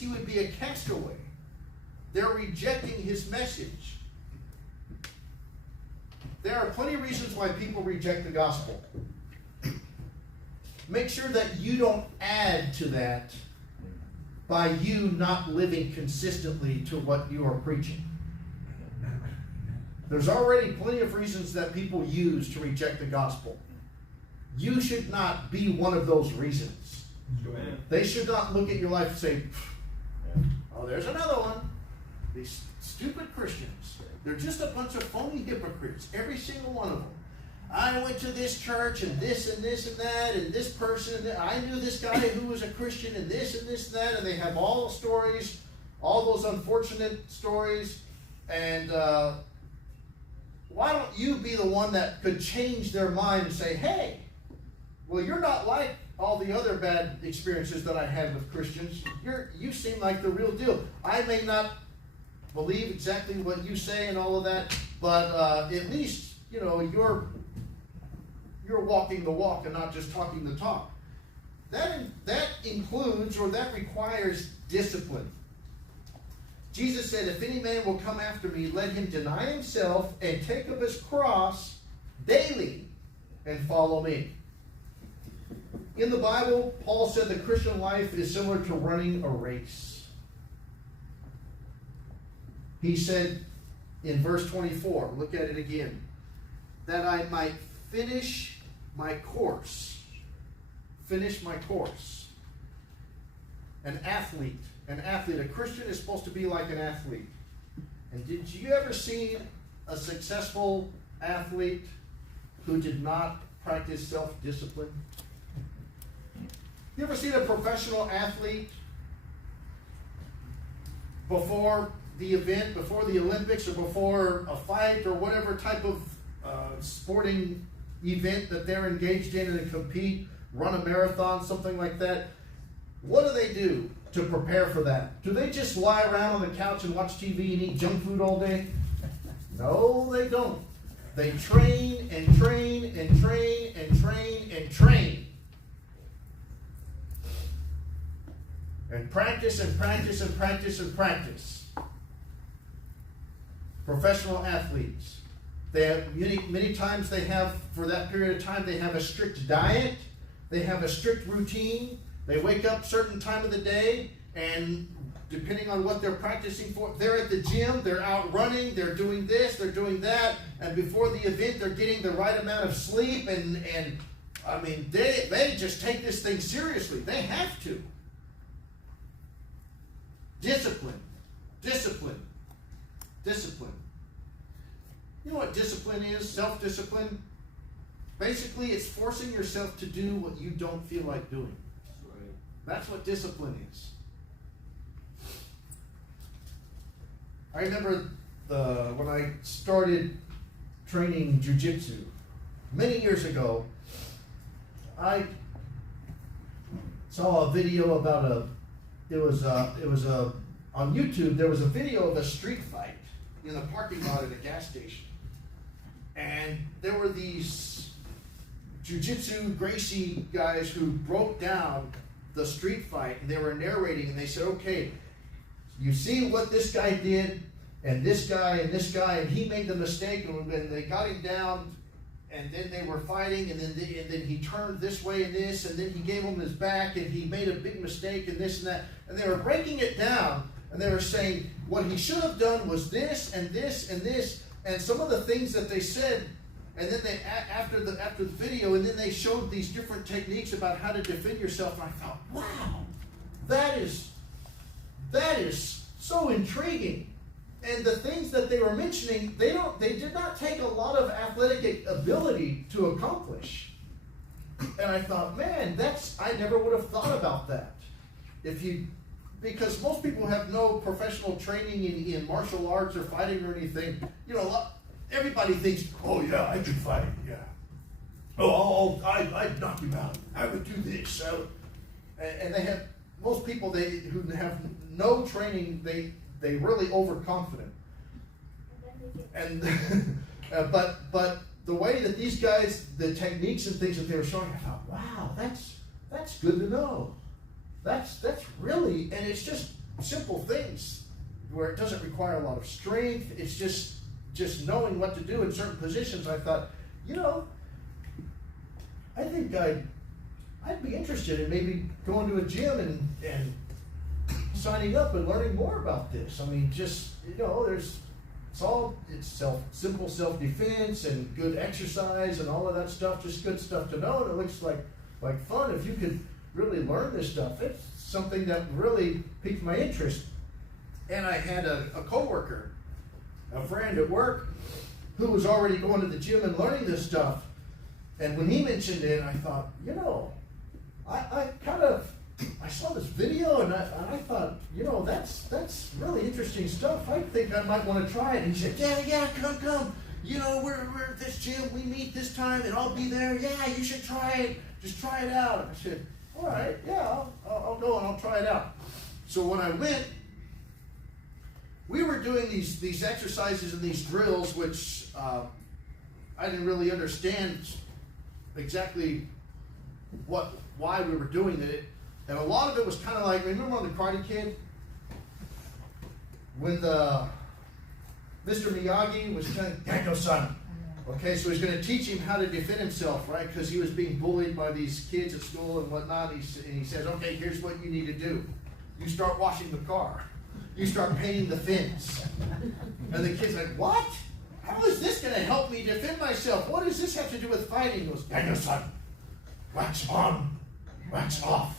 he would be a castaway. They're rejecting his message. There are plenty of reasons why people reject the gospel. Make sure that you don't add to that by you not living consistently to what you are preaching. There's already plenty of reasons that people use to reject the gospel. You should not be one of those reasons. Amen. They should not look at your life and say, oh, there's another one. These stupid Christians. They're just a bunch of phony hypocrites, every single one of them. I went to this church and this and this and that and this person. And I knew this guy who was a Christian and this and this and that. And they have all the stories, all those unfortunate stories. And why don't you be the one that could change their mind and say, hey, well, you're not like all the other bad experiences that I had with Christians. You seem like the real deal. I may not believe exactly what you say and all of that, but at least, you're walking the walk and not just talking the talk. That includes, or that requires, discipline. Jesus said, if any man will come after me, let him deny himself and take up his cross daily and follow me. In the Bible, Paul said the Christian life is similar to running a race. He said in verse 24, look at it again, that I might finish my course. Finish my course. An athlete, a Christian is supposed to be like an athlete. And did you ever see a successful athlete who did not practice self-discipline? You ever seen a professional athlete before the event, before the Olympics, or before a fight, or whatever type of sporting event that they're engaged in and compete, run a marathon, something like that? What do they do to prepare for that? Do they just lie around on the couch and watch TV and eat junk food all day? No, they don't. They train and train and train and train and train. And practice and practice and practice and practice. Professional athletes. They have many times they have, for that period of time, they have a strict diet. They have a strict routine. They wake up certain time of the day, and depending on what they're practicing for, they're at the gym, they're out running, they're doing this, they're doing that, and before the event, they're getting the right amount of sleep, and I mean, they just take this thing seriously. They have to. Discipline. Discipline. Discipline. You know what discipline is? Self-discipline? Basically, it's forcing yourself to do what you don't feel like doing. That's what discipline is. I remember when I started training jiu-jitsu many years ago, I saw a video about on YouTube, there was a video of a street fight in a parking lot at a gas station. And there were these jiu-jitsu Gracie guys who broke down the street fight, and they were narrating, and they said, okay, you see what this guy did, and this guy, and he made the mistake, and they got him down, and then they were fighting, and then he turned this way and this, and then he gave him his back, and he made a big mistake, and this and that, and they were breaking it down, and they were saying what he should have done was this and this and this, and some of the things that they said. And then they, after the video, and then they showed these different techniques about how to defend yourself. And I thought, wow, that is so intriguing. And the things that they were mentioning, they did not take a lot of athletic ability to accomplish. And I thought, man, I never would have thought about that. Because most people have no professional training in martial arts or fighting or anything. Everybody thinks, oh yeah, I can fight, yeah. Oh, I'd knock you out. I would do this. And they have, most people who have no training, they really overconfident. And but the way that these guys, the techniques and things that they were showing, I thought, wow, that's good to know. That's really, and it's just simple things where it doesn't require a lot of strength. It's just knowing what to do in certain positions. I thought, I think I'd be interested in maybe going to a gym and signing up and learning more about this. I mean, it's simple self-defense and good exercise and all of that stuff, just good stuff to know. And it looks like fun. If you could really learn this stuff, it's something that really piqued my interest. And I had a coworker, a friend at work, who was already going to the gym and learning this stuff. And when he mentioned it, I thought, I saw this video and I thought, that's really interesting stuff. I think I might want to try it. And he said, yeah, come. We're at this gym. We meet this time and I'll be there. Yeah, you should try it. Just try it out. I said, all right, yeah, I'll go and I'll try it out. So when I went, we were doing these exercises and these drills, which I didn't really understand exactly why we were doing it. And a lot of it was kind of like, remember on The Karate Kid? When Mr. Miyagi was telling Daniel-san, okay, so he's going to teach him how to defend himself, right? Because he was being bullied by these kids at school and whatnot. And he says, okay, here's what you need to do. You start washing the car. You start painting the fence. And the kid's like, what? How is this going to help me defend myself? What does this have to do with fighting? He goes, Daniel-san, wax on, wax off.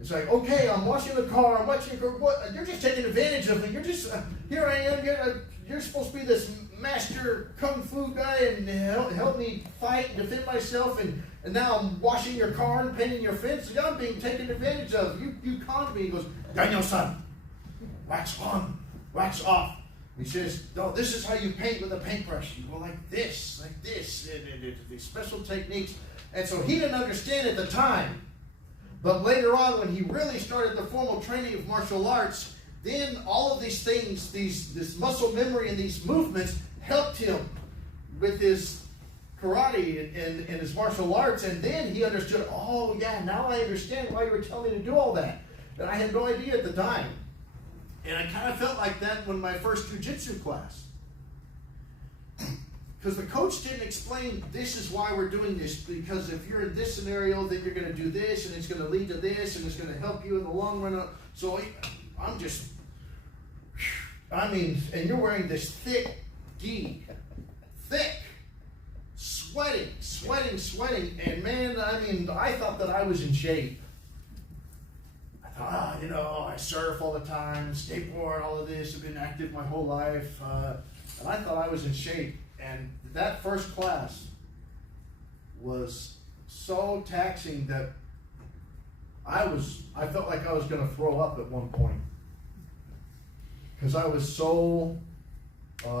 It's like, okay, I'm washing the car, I'm watching your car. What? You're just taking advantage of me. You're just, here I am, you're supposed to be this master kung fu guy and help me fight and defend myself, and now I'm washing your car and painting your fence. I'm being taken advantage of. You conned me. He goes, Daniel-san, wax on, wax off. He says, no, this is how you paint with a paintbrush. You go like this, and these special techniques. And so he didn't understand at the time. But later on, when he really started the formal training of martial arts, then all of these things, this muscle memory and these movements helped him with his karate and his martial arts. And then he understood, oh yeah, now I understand why you were telling me to do all that. And I had no idea at the time. And I kind of felt like that when my first jiu-jitsu class. Because the coach didn't explain, this is why we're doing this, because if you're in this scenario, then you're going to do this, and it's going to lead to this, and it's going to help you in the long run. So and you're wearing this thick gi, sweating, and man, I thought that I was in shape. I thought, I surf all the time, skateboard, all of this, I've been active my whole life, and I thought I was in shape. And that first class was so taxing that I felt like I was going to throw up at one point. Because I was so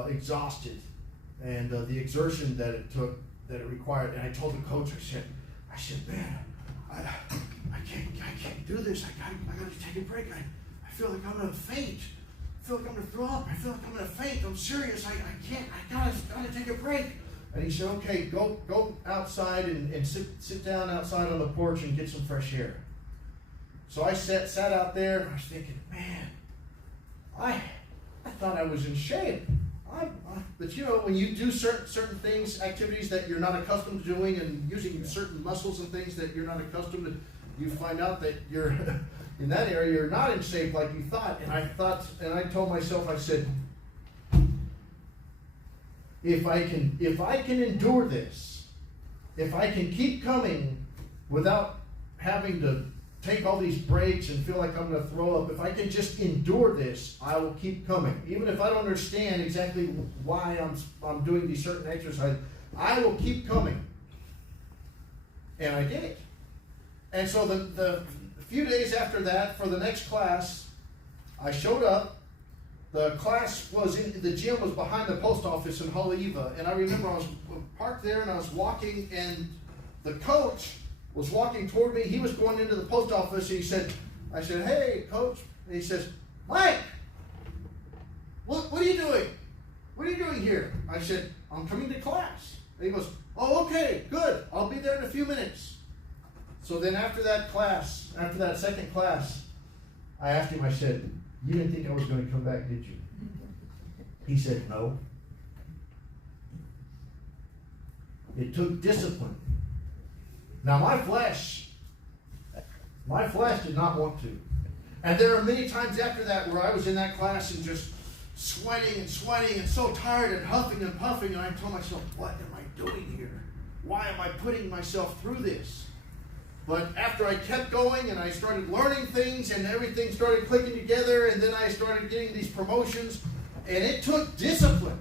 exhausted, and the exertion that it took, that it required. And I told the coach, I said, man, I can't do this. I got to take a break. I feel like I'm going to faint. I feel like I'm going to throw up. I feel like I'm going to faint. I'm serious. I can't. I gotta take a break. And he said, okay, go outside and sit down outside on the porch and get some fresh air. So I sat out there, and I was thinking, man, I thought I was in shape. But when you do certain things, activities that you're not accustomed to doing, and using certain muscles and things that you're not accustomed to, you find out that you're in that area, you're not in shape like you thought. And I told myself, I said, if I can endure this, if I can keep coming without having to take all these breaks and feel like I'm going to throw up, if I can just endure this, I will keep coming. Even if I don't understand exactly why I'm doing these certain exercises, I will keep coming. And I did it. And so the few days after that, for the next class, I showed up. The class the gym was behind the post office in Haleiwa. And I remember I was parked there and I was walking, and the coach was walking toward me. He was going into the post office. I said, hey, coach. And he says, Mike, what are you doing? What are you doing here? I said, I'm coming to class. And he goes, oh, okay, good. I'll be there in a few minutes. So then after that second class, I asked him, I said, you didn't think I was going to come back, did you? He said, no. It took discipline. Now my flesh did not want to. And there are many times after that where I was in that class and just sweating and so tired and huffing and puffing, and I told myself, what am I doing here? Why am I putting myself through this? But after I kept going and I started learning things and everything started clicking together, and then I started getting these promotions, and it took discipline.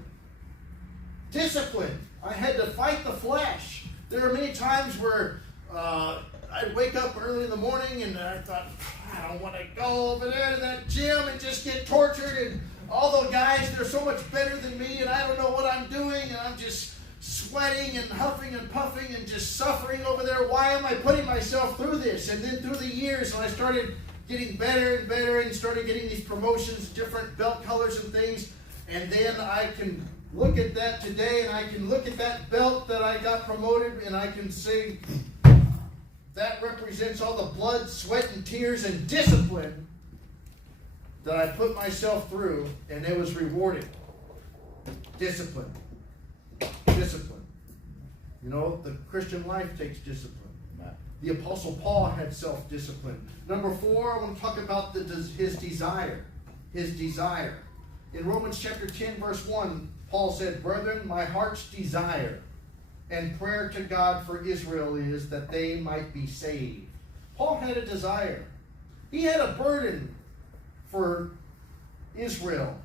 Discipline. I had to fight the flesh. There are many times where I'd wake up early in the morning and I thought, I don't want to go over there to that gym and just get tortured, and all the guys, they're so much better than me, and I don't know what I'm doing, and I'm just sweating and huffing and puffing and just suffering over there. Why am I putting myself through this? And then through the years, and I started getting better and better and started getting these promotions, different belt colors and things, and then I can look at that today, and I can look at that belt that I got promoted, and I can say, that represents all the blood, sweat, and tears and discipline that I put myself through, and it was rewarded. Discipline. Discipline. You know, the Christian life takes discipline. The Apostle Paul had self-discipline. Number 4, I want to talk about his desire. His desire. In Romans chapter 10, verse 1, Paul said, brethren, my heart's desire and prayer to God for Israel is that they might be saved. Paul had a desire. He had a burden for Israel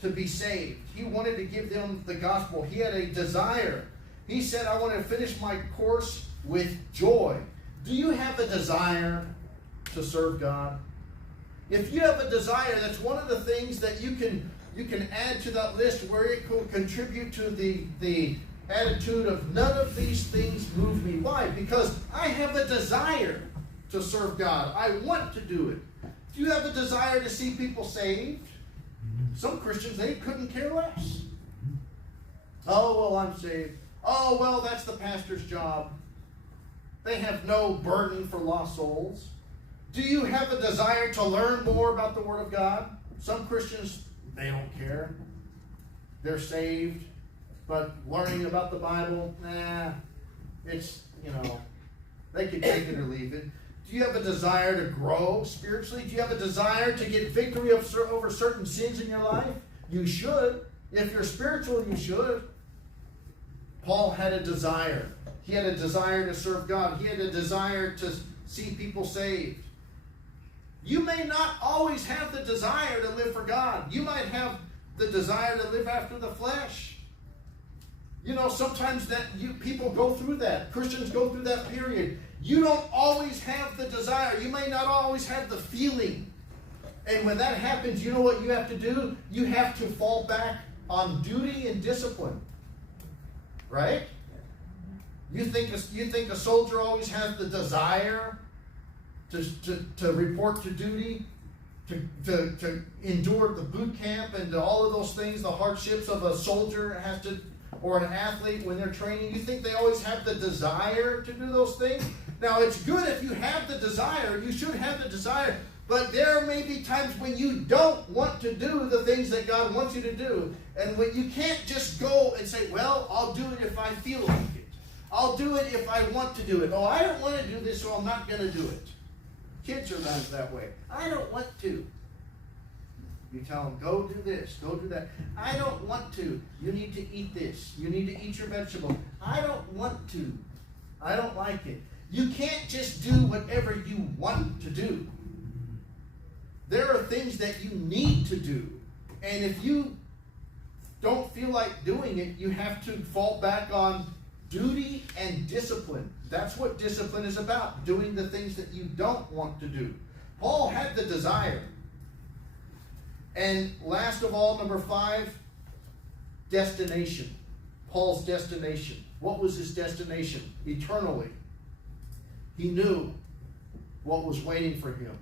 to be saved. He wanted to give them the gospel. He had a desire. He said, I want to finish my course with joy. Do you have a desire to serve God? If you have a desire, that's one of the things that you can add to that list where it will contribute to the attitude of none of these things move me. Why? Because I have a desire to serve God. I want to do it. Do you have a desire to see people saved? Some Christians, they couldn't care less. Oh, well, I'm saved. Oh, well, that's the pastor's job. They have no burden for lost souls. Do you have a desire to learn more about the Word of God? Some Christians, they don't care. They're saved. But learning about the Bible, it's, they can take it or leave it. Do you have a desire to grow spiritually? Do you have a desire to get victory over certain sins in your life? You should. If you're spiritual, you should. Paul had a desire. He had a desire to serve God. He had a desire to see people saved. You may not always have the desire to live for God. You might have the desire to live after the flesh. Sometimes people go through that. Christians go through that period. You don't always have the desire. You may not always have the feeling. And when that happens, you know what you have to do? You have to fall back on duty and discipline. Right? You think a soldier always has the desire to report to duty, to endure the boot camp and all of those things, the hardships of a soldier has to, or an athlete when they're training? You think they always have the desire to do those things? Now, it's good if you have the desire. You should have the desire. But there may be times when you don't want to do the things that God wants you to do. And when you can't just go and say, well, I'll do it if I feel like it. I'll do it if I want to do it. Oh, I don't want to do this, so I'm not going to do it. Kids are not that way. I don't want to. You tell them, go do this, go do that. I don't want to. You need to eat this. You need to eat your vegetable. I don't want to. I don't like it. You can't just do whatever you want to do. There are things that you need to do. And if you don't feel like doing it, you have to fall back on duty and discipline. That's what discipline is about, doing the things that you don't want to do. Paul had the desire. And last of all, number 5, destination. Paul's destination. What was his destination? Eternally. He knew what was waiting for him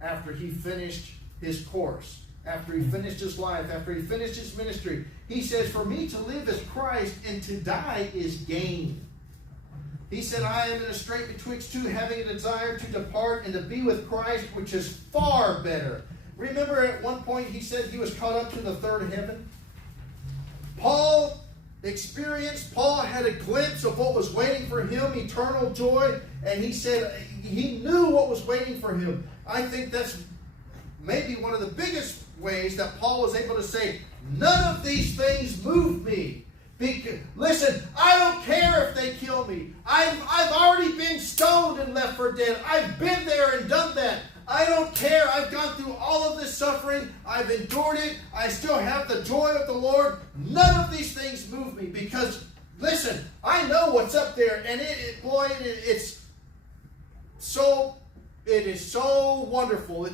after he finished his course, after he finished his life, after he finished his ministry. He says, for me to live is Christ and to die is gain. He said, I am in a strait betwixt two, having a desire to depart and to be with Christ, which is far better. Remember at one point he said he was caught up to the third heaven? Paul had a glimpse of what was waiting for him, eternal joy, and he said he knew what was waiting for him. I think that's maybe one of the biggest ways that Paul was able to say, none of these things move me. Listen, I don't care if they kill me. I've already been stoned and left for dead. I've been there and done that. I don't care. I've gone through all of this suffering. I've endured it. I still have the joy of the Lord. None of these things move me because, listen, I know what's up there, and it is so wonderful.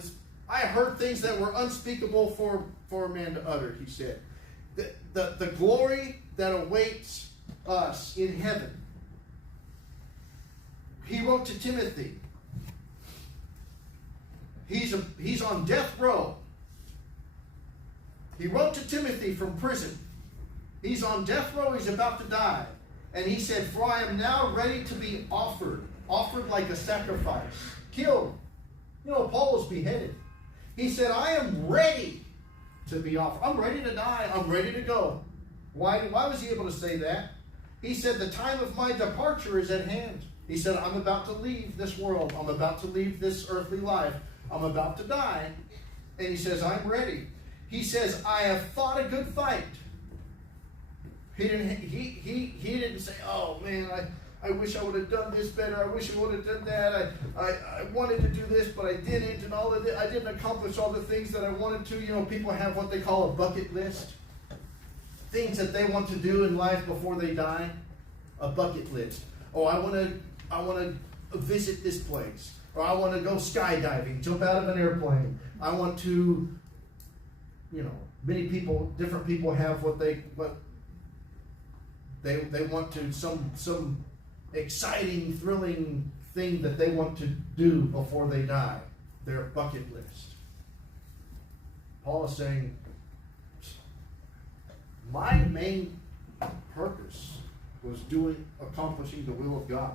I heard things that were unspeakable for a man to utter, he said. The glory that awaits us in heaven. He wrote to Timothy. He's on death row. He wrote to Timothy from prison. He's on death row. He's about to die. And he said, for I am now ready to be offered like a sacrifice, killed. Paul was beheaded. He said, I am ready to be offered. I'm ready to die. I'm ready to go. Why was he able to say that? He said, the time of my departure is at hand. He said, I'm about to leave this world. I'm about to leave this earthly life. I'm about to die. And he says, I'm ready. He says, I have fought a good fight. He didn't say, oh man, I wish I would have done this better. I wish I would have done that. I wanted to do this, but I didn't. And all of this, I didn't accomplish all the things that I wanted to. People have what they call a bucket list. Things that they want to do in life before they die. A bucket list. Oh, I want to visit this place. Or I want to go skydiving, jump out of an airplane. I want to, different people have what they want to, some exciting, thrilling thing that they want to do before they die. Their bucket list. Paul is saying, my main purpose was accomplishing the will of God.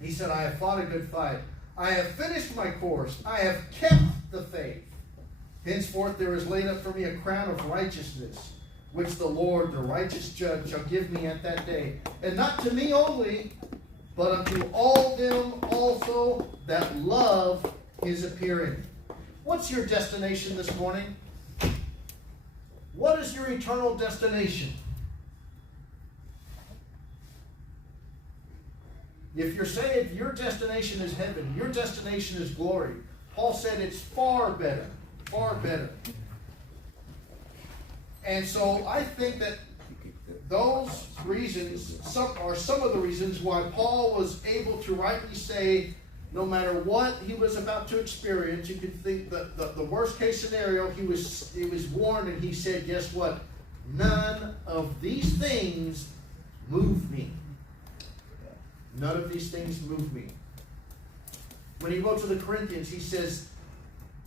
He said, I have fought a good fight. I have finished my course. I have kept the faith. Henceforth there is laid up for me a crown of righteousness, which the Lord, the righteous judge, shall give me at that day. And not to me only, but unto all them also that love his appearing. What's your destination this morning? What is your eternal destination? If you're saved, your destination is heaven. Your destination is glory. Paul said it's far better. Far better. And so I think that those reasons are some of the reasons why Paul was able to rightly say, no matter what he was about to experience, you could think that the worst case scenario, he was warned, and he said, guess what? None of these things move me. None of these things move me. When he wrote to the Corinthians, he says,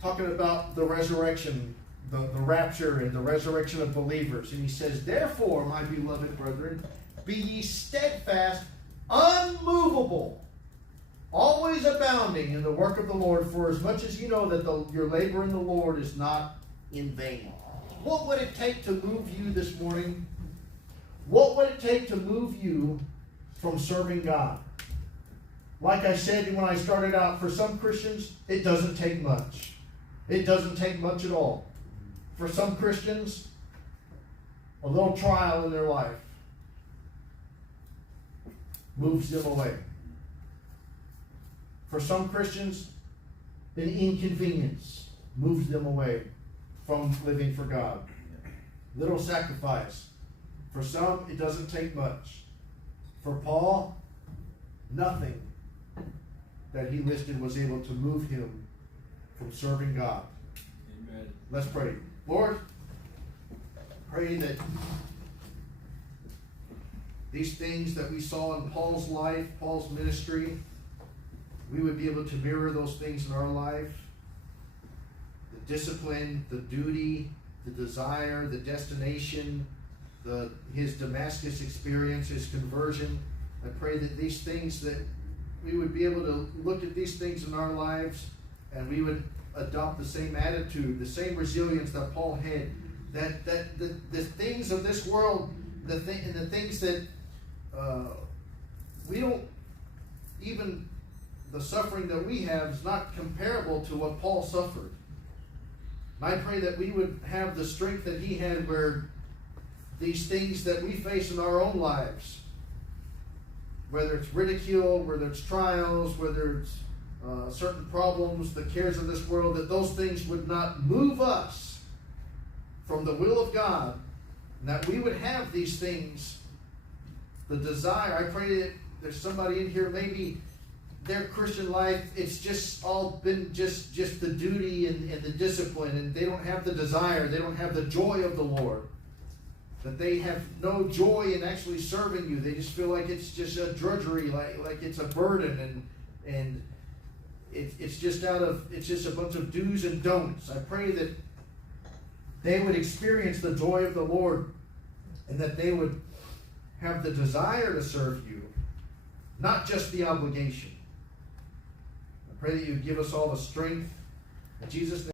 talking about the resurrection, the rapture and the resurrection of believers, and he says, therefore, my beloved brethren, be ye steadfast, unmovable, always abounding in the work of the Lord, for as much as you know that your labor in the Lord is not in vain. What would it take to move you this morning? What would it take to move you from serving God? Like I said when I started out, for some Christians, it doesn't take much. It doesn't take much at all. For some Christians, a little trial in their life moves them away. For some Christians, an inconvenience moves them away from living for God. Little sacrifice. For some, it doesn't take much. For Paul, nothing that he listed was able to move him from serving God. Amen. Let's pray. Lord, pray that these things that we saw in Paul's life, Paul's ministry, we would be able to mirror those things in our life. The discipline, the duty, the desire, the destination, his Damascus experience, his conversion, I pray that these things, that we would be able to look at these things in our lives and we would adopt the same attitude, the same resilience that Paul had. That the things of this world, the things that we don't even, the suffering that we have is not comparable to what Paul suffered. And I pray that we would have the strength that he had, where these things that we face in our own lives, whether it's ridicule, whether it's trials, whether it's certain problems, the cares of this world, that those things would not move us from the will of God, and that we would have these things, the desire. I pray that there's somebody in here, maybe their Christian life, it's just all been just the duty and the discipline, and they don't have the desire, they don't have the joy of the Lord, that they have no joy in actually serving you. They just feel like it's just a drudgery, like it's a burden, and it's just a bunch of do's and don'ts. I pray that they would experience the joy of the Lord, and that they would have the desire to serve you, not just the obligation. I pray that you give us all the strength. In Jesus' name.